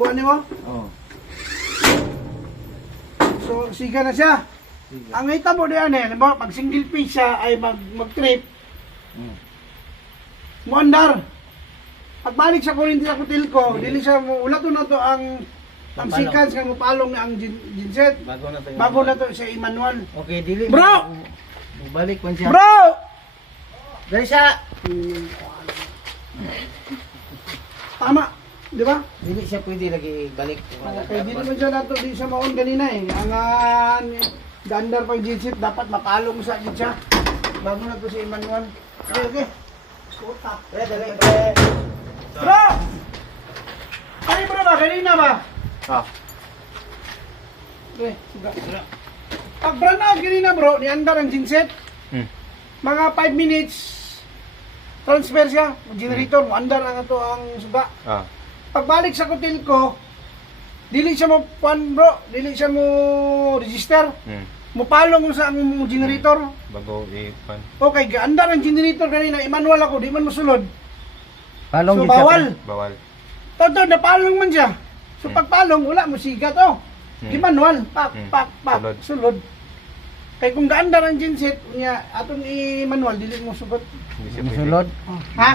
Kuha niyo mo? Oo. So, siga na siya. Sige. Ang hitabo diyan eh, pag single piece siya ay mag-trip, muandar. Pagbalik sa kurinti sa kutil ko, dili siya wala to na to ang sequence nga mopalong na ang genset. Bago na to sa Emmanuel. Okay, dili. Bro! Balik man siya. Bro! Dali siya. Tama, di ba? Dili siya pwede lagi balik. Okay, di naman siya nato, di siya maon kanina eh. Ang gandar pang genset dapat mapalong sa siya. Bago na to si Emmanuel. Okay, okay. Puta. Dali. Bro! Ay bro ba? Kanina ba? Ah. Okay, sige. Pag brand out kanina bro, niandar ang genset. Mga 5 minutes, transfer siya. Generator, andar ang ito ang suga. Ah. Pagbalik sa kutil ko, dili siya mo, bro, dili siya mo register. Mupalong mo sa ang generator. Bago i-pan. Okay, gaandar ang generator kanina, Emmanuel ako, di man masulod. Palong So bawal. Bawal. Toto, napalong man siya. So pagpalong, wala mo sigat oh. Emmanuel, pak, sulod. Kaya kung gaandar ang genset, niya, atong i-manual, dili mo sugot. Hindi siya pwede. Musulod. Ha?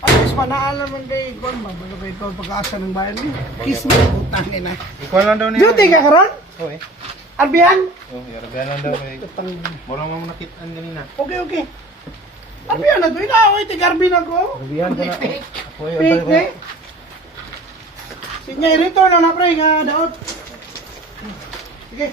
At least panaalam man kay Kwan ba? Bago kay ikaw pag-asa ng bayan mo. Kiss mo, utang ina. Ikaw lang daw niya. Duty ka karon? Oo eh. Arbihan? Oo, yaragayan lang daw eh. Murang mo nakitaan ganina. Okay, okay. Arbihan na to. Inaaway, tig-arbin ako. Arbihan ka na. Ako eh. Fake, eh. Sige, return na na, pre, nga daot. Sige.